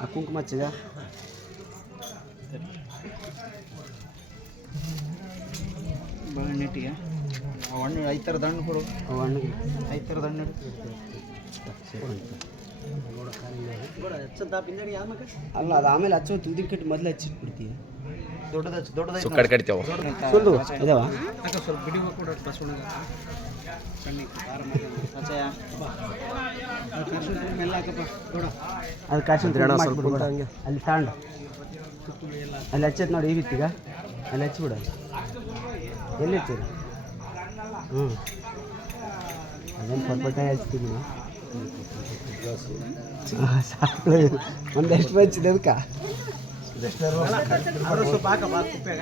ಆ ಕುಂಕುಮ ಹಚ್ಚಿದ ಭಾಳ ನೀಟಿಗೆ ಹಣ್ಣು 5 ಥರದ ಹಣ್ಣು ಕೊಡು. ಹಣ್ಣಿಗೆ 5 ಥರದ ಹಣ್ಣು ಅಲ್ಲ ಅದು ಆಮೇಲೆ ಹಚ್ಚೋ ತುದಿ ಕಟ್ಟಿ ಮೊದಲು ಹಚ್ಚಿಟ್ಬಿಡ್ತೀವಿ. ದೊಡ್ಡದಾಯ್ತು ಸುಕ್ಕಡಿ ಕಡಿತೇವೆ ಸುಳ್ಳು ಇದಾವ ಸ್ವಲ್ಪ ಬಿಡಿ ಕೂಡ ಬಸವಣ್ಣಗ ಮೆಲ್ಲ ಹಾಕಪ್ಪ ದೊಡ್ಡ ಅದು ಕಾಶಂತ ಅಲ್ಲಿ ತಾಂಡು ಅಲ್ಲಿ ಹಚ್ಚೈತೆ ನೋಡಿ ಈಗಿತ್ತೀಗ ಅಲ್ಲಿ ಹಚ್ಚಿಬಿಡ ಎಲ್ಲಿ ಹಚ್ಚಿರಿ ಅದೇನು ಪರ್ಪಟ್ಟಾಗಿ ಹಚ್ತೀವಿ ಸಾಕು ಒಂದೆಷ್ಟು ಹಚ್ಚಿದೆ ಅದಕ್ಕೆ ಸ್ವಲ್ಪ ಹಾಕಪ್ಪ ಕುಪ್ಪೆಗ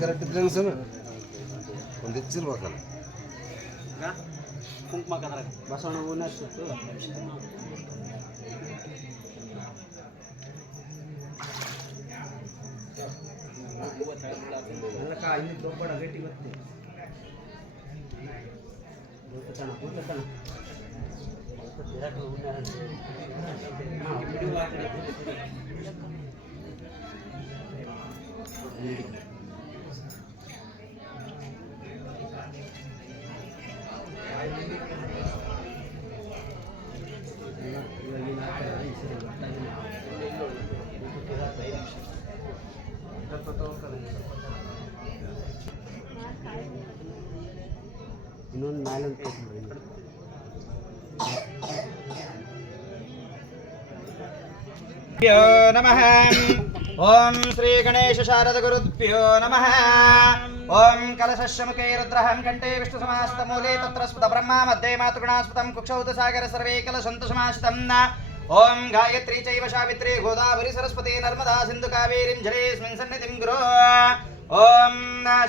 ಕರೆಕ್ಟ್ ಇದ್ರೆ ಸರ್ ಒಂದು ಹೆಚ್ಚಿರ್ಬೇಕಲ್ಲ ಕುಂಕುಮ ಕದ್ರಾಗ ಬಸವಣ್ಣ ಹೂನ ಸುತ್ತು ಇಲ್ಲಿ ದೊಡ್ಡ ಗಟ್ಟಿ ಬರ್ತದೆ ಇನ್ನೊಂದು ಮೇಲೆ ನಮಃ. ಓಂ ಶ್ರೀ ಗಣೇಶ ಶಾರದ ಗುರುಭ್ಯೋ ನಮಃ. ಓಂ ಕಲಶಸ್ಯ ಮುಖೇ ರುದ್ರಹಂ ಕಂಠೇ ವಿಷ್ಣು ಸಮಾಸ್ತ ಮೂಲೆ ತತ್ರ ಸ್ಫುಟ ಬ್ರಹ್ಮ ಮಧ್ಯೆ ಮಾತೃಗುಣಾಸ್ಪದಂ ಕುಕ್ಷೌತ ಸಾಗರ ಸರ್ವೇ ಕಲಶಂತು ಸಮಾಶ್ರಿತಂ. ಓಂ ಗಾಯತ್ರಿ ಚೈವ ಸಾವಿತ್ರಿ ಗೋದಾವರಿ ಸರಸ್ವತಿ ನರ್ಮದಾ ಸಿಂಧು ಕಾವೇರಿಂ ಜಲೇಸ್ಮಿನ್ ಸನ್ನಿಧಿಂ ಗುರು. ಓಂ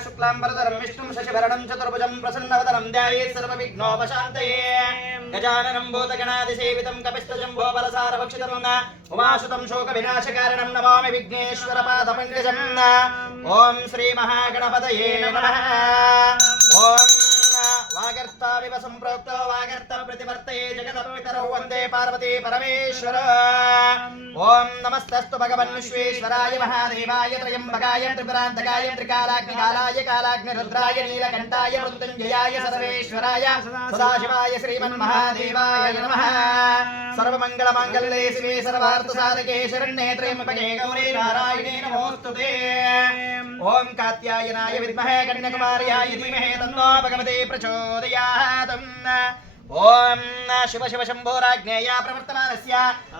ಶುಕ್ಲಾಂಬರಧರಂ ವಿಷ್ಣುಂ ಶಶಿಭರಣಂ ಚತುರ್ಭುಜಂ ಪ್ರಸನ್ನವದನಂ ಧ್ಯಾಯೇತ್ ಸರ್ವವಿಘ್ನೋಪಶಾಂತಯೇ. ಗಜಾನನಂ ಭೂತಗಣಾದಿಸೇವಿತಂ ಕಪಿಸ್ತಜಂಭೋ ಬಲಸಾರಭಕ್ಷಿತಂ ಉಮಾಸುತಂ ಶೋಕವಿನಾಶಕಾರಣಂ ನಮಾಮಿ ವಿಘ್ನೇಶ್ವರ ಪಾದಪಂಕಜಂ. ಓಂ ಶ್ರೀ ಮಹಾಗಣಪತಯೇ ನಮಃ. ಓಂ ವಾಗರ್ತಾವಿವ ಸಂಪ್ರೋಕ್ತೋ ವಾಗರ್ತ ಪ್ರತಿವರ್ತಯೇ ಜಗದಪಿತರೌ ವಂದೇ ಪಾರ್ವತಿ ಪರಮೇಶ್ವರ. ಓಂ ನಮಸ್ತಸ್ತು ಭಗವನ್ ವಿಶ್ವೇಶ್ವರಾಯ ಮಹಾದೇವಾಯ ತ್ರಯಂಬಕಾಯ ತ್ರಿಪುರಾಂತಕಾಯ ತ್ರಿಕಾಲಾಗ್ನಿಕಾಲಾಯ ಕಾಲಾಗ್ನಿರುದ್ರಾಯ ನೀಲಕಂಠಾಯ ಮೃತ್ಯುಂಜಯಾಯ ಸರ್ವೇಶ್ವರಾಯ ಸದಾಶಿವಾಯ ಶ್ರೀಮನ್ಮಹಾದೇವಾಯ ನಮಃ. ಸರ್ವಮಂಗಳಮಾಂಗಲ್ಯೇ ಶಿವೆ ಸರ್ವಾರ್ಥಸಾಧಕೆ ಶರಣ್ಯೇ ತ್ರ್ಯಂಬಕೆ ಗೌರಿ ನಾರಾಯಣೇ ನಮೋಸ್ತುತೇ. ಓಂ ಕಾತ್ಯಾಯನಾಯ ವಿದ್ಮಹೇ ಕನ್ಯಾಕುಮಾರ್ಯಾಯ ಧೀಮಹಿ ತನ್ನೋ ಭಗವತೆ ಪ್ರಚೋದಯಾತ್. ಓಂ ಶಿವ ಶಿವ ಶಂಭೋರಾಜ್ಞೇಯ ಪ್ರವರ್ತಮಾನಸ್ಯ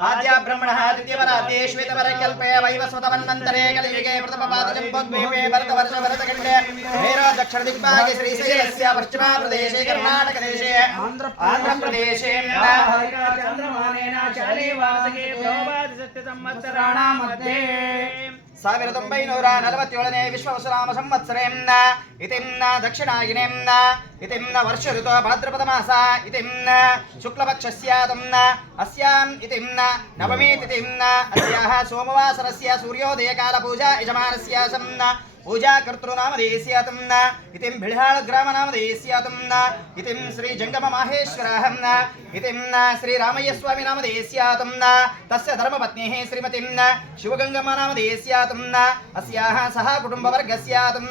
ಆದ್ಯ ಬ್ರಹ್ಮಣಃ ದ್ವಿತೀಯವರಾध्ये ಶ್ವೇತವರಕಲ್ಪೇ ವೈವಸ್ವತಮನ್ವಂತರೆ ಕಲಿಯುಗೆ ಪ್ರಥಮಪಾದಜಂಬೋದ್ಭವೇ ಭರತವರ್ಷ ಭರತಖಂಡೇ ಮೇರೋ ದಕ್ಷಿಣ ದಿಗ್ಭಾಗೆ ಶ್ರೀಶೈಲಸ್ಯ ಪಶ್ಚಿಮ ಪ್ರದೇಶೇ ಕರ್ನಾಟಕದೇಶೇ ಆಂಧ್ರಪ್ರದೇಶೇ ಚಂದ್ರಮಾನೇನ ಚಾಲಿ ವಾಸಗೆ ಪ್ರೋಭಾತಿ ಸತ್ಯ ಸಂವತ್ಸರಾಣ ಮಧ್ಯೆ 1947ನೇ ವಿಶ್ವವಸುನಾಮ ಸಂವತ್ಸರೇಂ ಇತಿಂ ದಕ್ಷಿಣಾಯನೇಂ ಇತಿಂ ವರ್ಷ ಋತು ಭಾದ್ರಪದ ಮಾಸ ಇತಿಂ ಶುಕ್ಲಪಕ್ಷಸ್ಯಾಂ ಅಸ್ಯಾಂ ಇತಿಂ ನವಮೀ ತಿಥಿಂ ಅಸ್ಯಾಹ ಸೋಮವಾಸರಸ್ಯ ಸೂರ್ಯೋದಯ ಕಾಲ ಪೂಜಾ ಯಜಮಾನಸ್ಯ ಸಂ पूजा कर्तृनामधेयस्यातं इतिं बिळहाळ ग्रामनामधेयस्यातं इतिं श्री जंगम माहेश्वरहं इतिं श्री रामय्य स्वामी नामधेयस्यातं तस्य धर्मपत्नीः श्रीमतीं शिवगंगम्मा नामधेयस्यातं अस्याः सह कुटुम्बवर्गस्यातं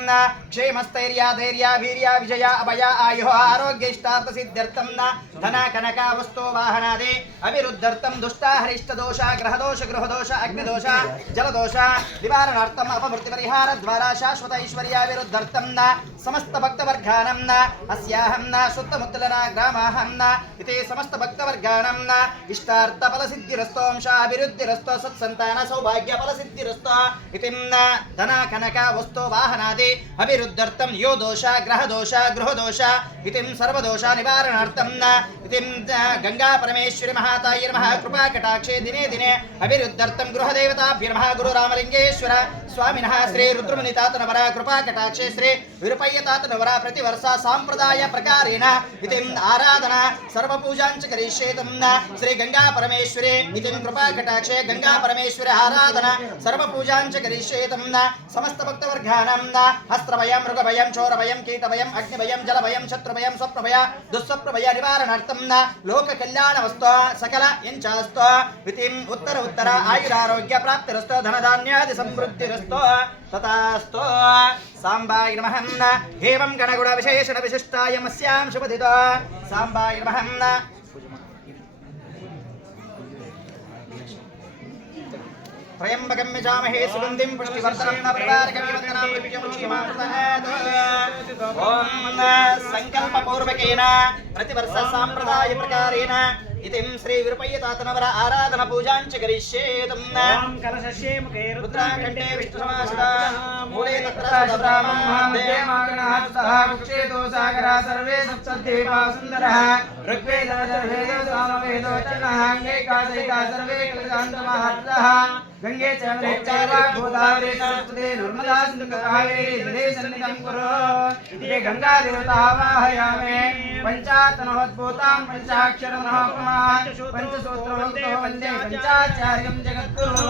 क्षेमस्थैर्य धैर्य वीर्य विजय अभय आयुः आरोग्यैष्टार्थ सिद्ध्यर्थं धन कनक वस्तु वाहनादि अभिरुद्धर्थं दुष्ट हरिष्ट दोष ग्रहदोष गृहदोष अग्निदोष जलदोष निवारणार्थं अपमृत्युपरिहार द्वारा शाश्वत ऐश्वर्य विरुद्धर्थं समस्त भक्तवर्गानं अस्याहं सुत्तमुत्तलना ग्रामाहं इति समस्त भक्तवर्गानं इष्टार्थ फलसिद्धिरस्तो अंशाभिवृद्धिरस्तो सत्संतान सौभाग्य फलसिद्धिरस्तो इति धन कनक वस्तु वाहनादि अभिरुद्धर्थं यो दोष ग्रहदोष गृहदोष इति सर्वदोष निवारणार्थं इति गंगा परमेश्वरी महातायै नमः कृपा कटाक्षे दिने दिने अभिरुद्धर्थं गृहदेवताभ्यो नमः गुरु रामलिंगेश्वर स्वामिनः श्री रुद्रमुनिता विरुपय्यतातनवर कृपाकटाक्षे श्री विरुपय्यतातनवर प्रतिवर्ष सांप्रदाय प्रकारेण इतिं आराधना सर्वपूजाञ्च करिष्येतं श्री गंगा परमेश्वरे इतिं कृपाकटाक्षे गंगा परमेश्वरे आराधना सर्वपूजाञ्च करिष्येतं समस्त भक्तवर्गाणां हस्त्रभयं मृगभयं चोरभयं कीटभयं अग्निभयं जलभयं शत्रुभयं स्वप्रभय दुःस्वप्रभय निवारणार्थं लोककल्याणवस्तु सकल यञ्चास्तु इतिं उत्तर आयुरारोग्य प्राप्तिरस्तु धनधान्यादि समृद्धिरस्तु तथास्तु सांबाय नमः एवं गणगुण विशेषण विशिष्टाय मस्यां शुभदितो सांबाय नमः त्रयंबकं यजामहे सुगन्धिं पुष्टिवर्धनं प्रवारकं वन्दनां मृत्युमुक्षीमामृतः ॐ संकल्पपूर्वकेन प्रतिवर्ष सांप्रदाय प्रकारेण इतिं श्री विरुपय्यतातनवर आराधना पूजाञ्च करिष्येतम् ॐ कलशस्ये मुखे रुद्राकण्ठे विष्णुसमाश्रिता मूले तत्र ब्राह्मणः देवागणास्तः वृक्षेतो सागरः सर्वे सप्तद्वीपा सुन्दरः ऋग्वेदः यजुर्वेदः सामवेदो चनः अङ्गैकासैका सर्वे कलशान्तमहार्तः गंगे चैव गोदावरी सरस्वती नर्मदा सिन्धु कावेरी जले सन्निधिं कुरु इति गंगा देवता आवाहयामि पंचातनोद्भूतां पंचाक्षरमनः पुमान् पंचसूत्रोक्तो वन्दे पंचाचार्यं जगद्गुरु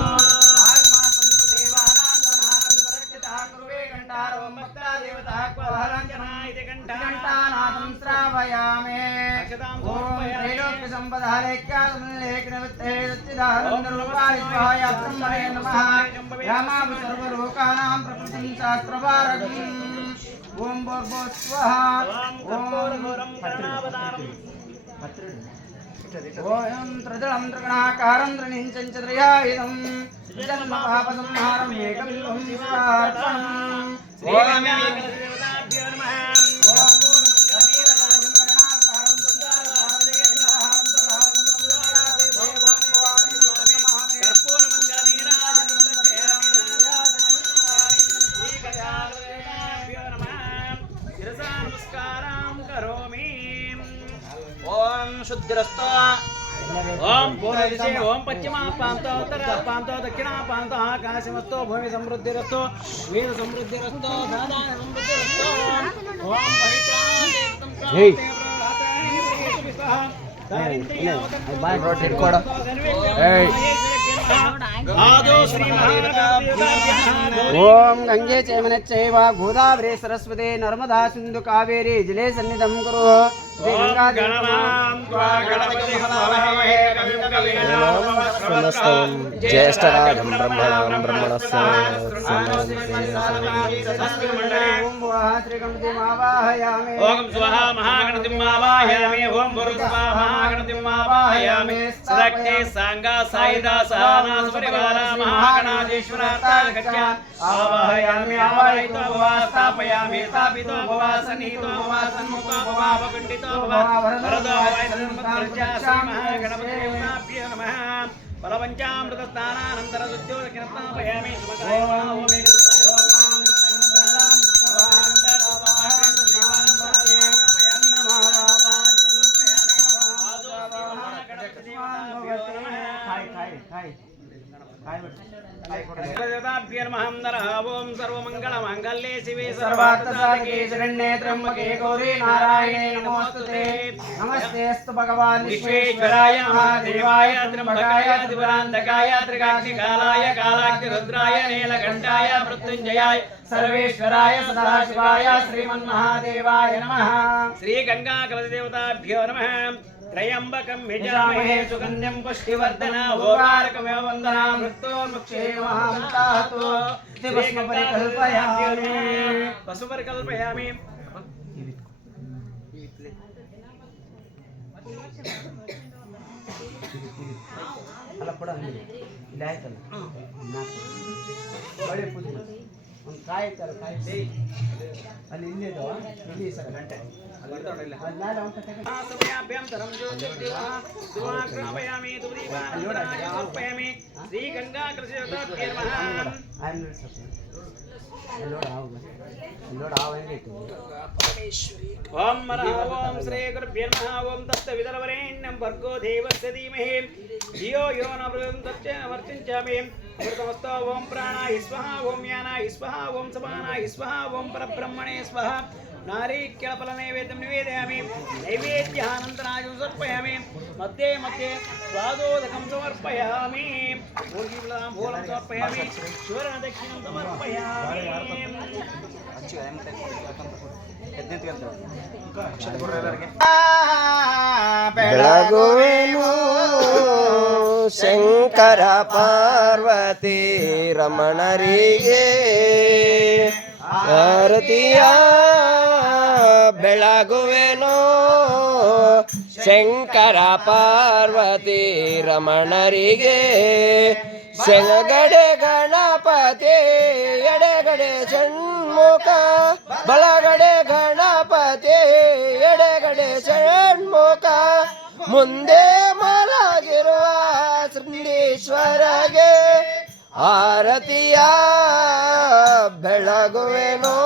घंटानादं श्रावयामि ओम त्रैलोक्य संपदालेख्यासमलेखनवित्ते सच्चिदानन्दरूपाय स्वाहाय ब्रह्मणे नमः यामाभि सर्वलोकानां प्रकृतिं शास्त्रभारगम् ओम भूर्भुवस्वः ओम त्रजलं त्रिगुणाकारं त्रिनिञ्चं च त्रयायुधं जन्मपापसंहारम् एकबिल्वं स्वार्पणम् ओम शुद्धिरस्तो ओम पूर्वदिशे ओम पश्चिमा पांतो उत्तर पांतो दक्षिणा पांतो आकाशमस्तो भूमि समृद्धिरस्तो वेद समृद्धिरस्तो धनदान समृद्धिरस्तो ओम ओम गंगे चैव गोदावरी सरस्वती नर्मदा सिंधु कावेरी जले सन्निधिं कुरु ज्येष्ठराजं ब्रह्मणां ब्रह्मणस्य ओम स्वाहा महागणपतिं आवाहयामि ओम भूर्भुवः महागणपतिं आवाहयामि सदक्ते सांगा साईदा सहनास परिवार महागणाधीश्वरार्तागत्या आवाहयामि आवाहितो भवा स्थापयामि स्थापितो भवा सन्निहितो भवा सन्मुखो भवा वकुण्ठितो भवा वरदो वैसन्मुखर्चासि महागणपतिभ्यो नमः बलपञ्चामृतस्नानानन्तरदुद्योगकिरत्नापयामि ओम सर्वमंगलमांगल्ये शिवे सर्वार्थसाधके शरण्ये त्र्यंबके गौरी नारायणे नमोस्तुते नमस्तेस्तु भगवान् विश्वेश्वराय महादेवाय त्र्यंबकाय त्रिपुरान्तकाय त्रिकाग्निकालाय कालाग्निरुद्राय नीलकण्ठाय मृत्युञ्जयाय सर्वेश्वराय सदाशिवाय श्रीमन्महादेवाय नमः श्री गंगा कलशदेवताभ्यो नमः त्रयंबकं यजामहे सुगन्धिं पुष्टिवर्धना ओवारकमेव वन्दना मृत्योर्मुक्षेमहामृतातो पशुपरिकल्पयामि ಅಲ್ಲ ಕೊಡ ಇಲ್ಲಿ ಆಯ್ತಲ್ಲ ಬಳೆ ಪೂಜೆ ಒಂದು ಕಾಯಿ ತರ ಕಾಯಿ ಅಲ್ಲಿ ಇಲ್ಲಿ ಇದಾವ ಇಲ್ಲಿ ಸರ್ ಗಂಟೆ ಶ್ರೀ ಗಂಗಾ ಕೃಷಿ ओम ओम श्री गुरुभ्यो नमः ओम तत्सवितुर्वरेण्यं भर्गो देवस्य धीमहि धियो यो न प्रचोदयात् वर्तिंचामि अमृतमस्तु ओम प्राणाय स्वाहा ओम यानाय स्वाहा ओम समानाय स्वाहा ओम परब्रह्मणे स्वाहा नारीक्यफलनैवेद्यं निवेदयामि नैवेद्यानन्तराजं समर्पयामि मध्ये मध्ये स्वादोदकं समर्पयामि मूर्तिफलं समर्पयामि सुवर्णदक्षिणं समर्पयामि ಬೆಳಗುವೆನು ಶಂಕರ ಪಾರ್ವತಿ ರಮಣರಿಗೆ ಆರತಿಯ ಬೆಳಗುವೆನು ಶಂಕರ ಪಾರ್ವತಿ ರಮಣರಿಗೆ ಶೆಂಗಡೆ ಗಣಪತಿ ಎಡೆಗಡೆ ಷಣ್ಮುಖ ಬಲಗಡೆ ಗಣಪತಿ ಎಡೆಗಡೆ ಷಣ್ಮುಖ ಮುಂದೆ ಮಲಗಿರುವ ಶೃಂಗೇಶ್ವರಗೆ ಆರತಿಯ ಬೆಳಗುವೆನೋ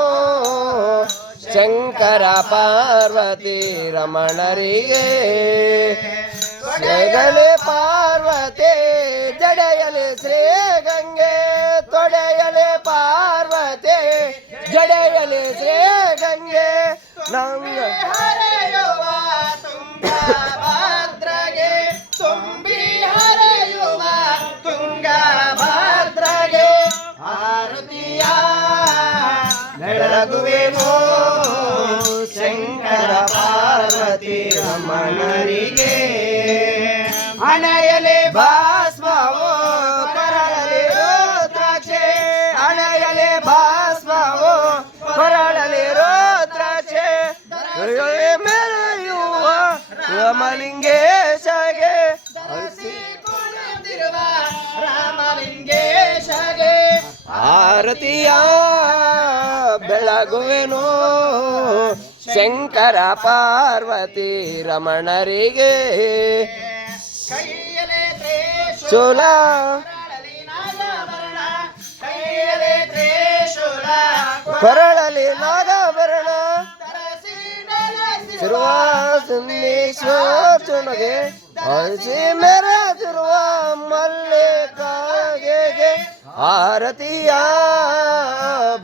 ಶಂಕರ ಪಾರ್ವತಿ ರಮಣರಿಗೆ ಜಗಲೆ ಪಾರ್ವತಿ ಜಡೆಯಲೆ ಶ್ರೀ ಗಂಗೆ ತೊಡೆಯಲೆ ಪಾರ್ವತಿ ಜಡೆಯಲೆ ಶ್ರೀ ಗಂಗೆ ನಂಗ ಹರೆಯುವ ತುಂಗಭದ್ರಗೆ ತುಂಬಿ ಹರೆಯುವ ತುಂಗಭದ್ರಗೆ ಆರತಿಯ ಬೆಳಗುವೆನೋ ಶಂಕರ ಪಾರ್ವತಿ ರಮಣರಿಗೆ ಅಣೆಯಲೆ ಭಸ್ಮವೋ ಕೊರಳಲೆ ರುದ್ರಾಕ್ಷೆ ಅಣೆಯಲೆ ಭಸ್ಮವೋ ಕೊರಳಲೆ ರುದ್ರಾಕ್ಷೆ ಮೆರೆಯುವ ರಾಮಲಿಂಗೇಶಗೆ ರಾಮಲಿಂಗೇಶಗೆ ಆರತಿಯ ಬೆಳಗುವೆನೋ ಶಂಕರ ಪಾರ್ವತಿ ರಮಣರಿಗೆ ಶೂಲ ಕೊರಳಲಿ ನಾಗಭರಣ ಸಿರುವಾಸೇಶ್ವರ ಚುನಗೆ ಹಸಿ ಮೆರೆದಿರುವ ಮಲ್ಲಿಕಾಗೆ ಆರತಿಯ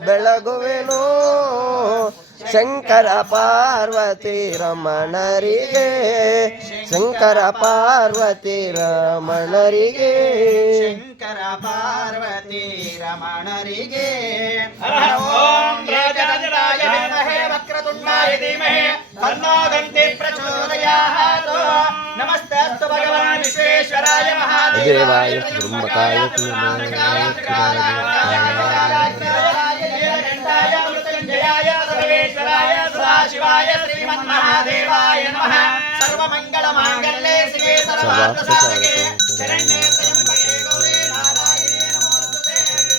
ಬೆಳಗುವೆನೋ ಶಂಕರ ಪಾರ್ವತಿ ರಮಣರಿಗೆ ಶಂಕರ ಪಾರ್ವತಿ ರಮಣರಿಗೆ ಶಂಕರ ಪಾರ್ವತಿ ರಮಣರಿಗೆ ಓಂ ರಾಜರಾಜರಾಯ ವಿದ್ಮಹೇ ವಕ್ರತುಂಡಾಯ ಧೀಮಹಿ ತನ್ನೋ ದಂತಿ ಪ್ರಚೋದಯಾತ್ ನಮಸ್ತಸ್ತು ಭಗವಾನ್ ವಿಶ್ವೇಶ್ವರಾಯ ಮಹಾದೇವಾಯ ಬ್ರಹ್ಮಕಾಯ जयाय सर्वेश्वराय सदाशिवाय श्रीमन्महादेवाय नमः सर्वमङ्गलमाङ्गल्ये शिवे सर्वार्थसाधके शरण्ये त्र्यम्बके गौरी नारायणे नमोस्तुते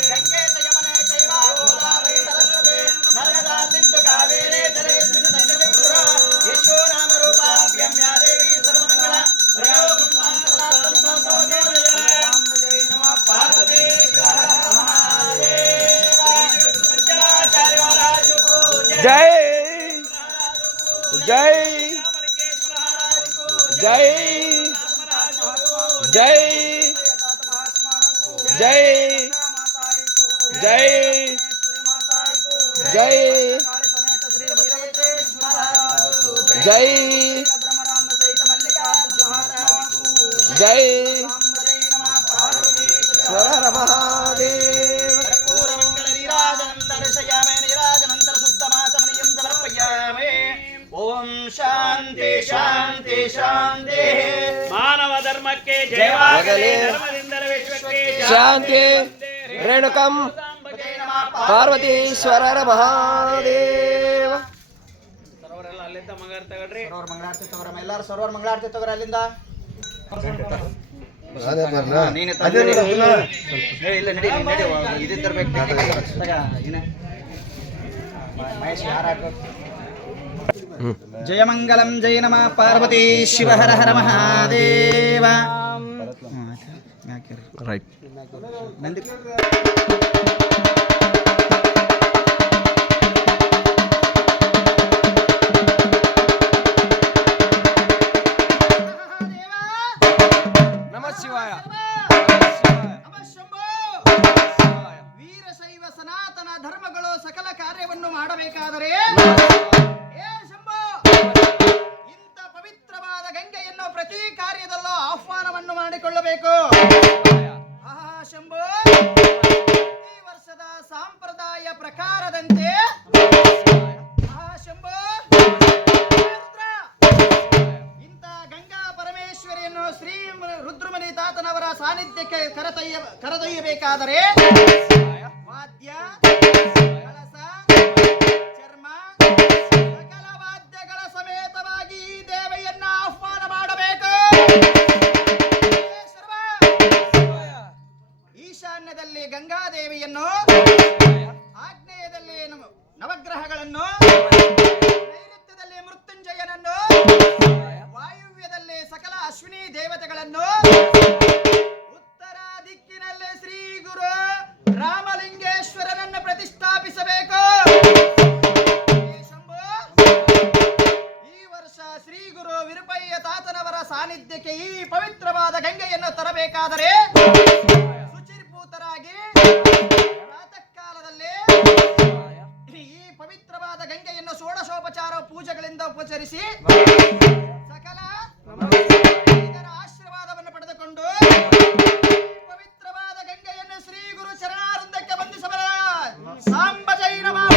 गङ्गे च यमुने चैव गोदावरी सरस्वती नर्मदा सिन्धु कावेरी जलेऽस्मिन् सन्निधिं कुरु यशो नाम रूपाभ्यां या देवी सर्वमङ्गल प्रयोगं स्वान्तरात्तं संसोदे नमः पार्वती जय जय जय जय जय जय जय जय जय स्वర महादेव ओम शांति शांति शांति मानव धर्म के जयवागले धर्मದಿಂದಲ ವಿಶ್ವಕ್ಕೆ ಶಾಂತಿ ರೇಣುಕಂ ಪಾರ್ವತೀಶ್ವರರ ಮಹಾದೇವ ಸರೋವರೆಲ್ಲ ಅಲ್ಲಿಂದ ಮಂಗಾರ ತಗೊಳ್ರಿ ಸರೋವರ ಮಂಗಳಾರತಿ ತಗೋರ ಎಲ್ಲಾರು ಸರೋವರ ಮಂಗಳಾರತಿ ತಗೋರ ಅಲ್ಲಿಂದ ನೀನೆ ಇಲ್ಲ ನಡಿ ನಡಿ ಇದು ತರಬೇಕು ಮಹೇಶ್ ಯಾರು ಹಾಕೋದು जयमंगलम जय नमः पार्वती शिव हर हर महादेव ರೈಟ್ ನಮಃ ಶಿವಾಯ ಏ ಶಂಭು, ಇಂಥ ಪವಿತ್ರವಾದ ಗಂಗೆಯನ್ನು ಪ್ರತಿ ಕಾರ್ಯದಲ್ಲೂ ಆಹ್ವಾನವನ್ನು ಮಾಡಿಕೊಳ್ಳಬೇಕು. ಆಹಾ ಶಂಭು, ಈ ವರ್ಷದ ಸಂಪ್ರದಾಯ ಪ್ರಕಾರದಂತೆ ಆಹಾ ಶಂಭು, ರುದ್ರ, ಇಂಥ ಗಂಗಾ ಪರಮೇಶ್ವರಿಯನ್ನು ಶ್ರೀ ರುದ್ರಮುನಿ ತಾತನವರ ಸಾನ್ನಿಧ್ಯಕ್ಕೆ ಕರೆದೊಯ್ಯಬೇಕಾದರೆ ವಾದ್ಯ, ಕಳಸ, ಚರ್ಮ, ಸಕಲ ವಾದ್ಯಗಳ ಸಮೇತವಾಗಿ ಈ ದೇವಿಯನ್ನ ಆಹ್ವಾನ ಮಾಡಬೇಕು. ಈಶಾನ್ಯದಲ್ಲಿ ಗಂಗಾದೇವಿಯನ್ನು, ಆಗ್ನೇಯದಲ್ಲಿ ನವಗ್ರಹಗಳನ್ನು, ನೈಋತ್ಯದಲ್ಲಿ ಮೃತ್ಯುಂಜಯನನ್ನು, ವಾಯುವ್ಯದಲ್ಲಿ ಸಕಲ ಅಶ್ವಿನಿ ದೇವತೆಗಳನ್ನು, ಉತ್ತರ ದಿಕ್ಕಿನಲ್ಲಿ ಶ್ರೀ ಗುರು ರಾಮಲಿಂಗೇಶ್ವರನನ್ನು ಪ್ರತಿಷ್ಠಾಪಿಸಬೇಕು. ಶಂಭು, ಈ ವರ್ಷ ಶ್ರೀ ಗುರು ವಿರುಪಯ್ಯ ತಾತನವರ ಸಾನ್ನಿಧ್ಯಕ್ಕೆ ಈ ಪವಿತ್ರವಾದ ಗಂಗೆಯನ್ನು ತರಬೇಕಾದರೆ ಶುಚಿರ್ಭೂತರಾಗಿ ಪ್ರಾತಃ ಕಾಲದಲ್ಲಿ ಈ ಪವಿತ್ರವಾದ ಗಂಗೆಯನ್ನು ಷೋಡಶೋಪಚಾರ ಪೂಜೆಗಳಿಂದ ಉಪಚರಿಸಿ ಸಕಲ ಇದರ ಆಶೀರ್ವಾದವನ್ನು ಪಡೆದುಕೊಂಡು ಪವಿತ್ರವಾದ ಗಂಗೆಯನ್ನು ಶ್ರೀ ಗುರು ಚರಣಾರವಿಂದಕ್ಕೆ ಬಂಧಿಸಬಲ್ಲ. ಸಾಂಬ ಜೈ ನಮಃ.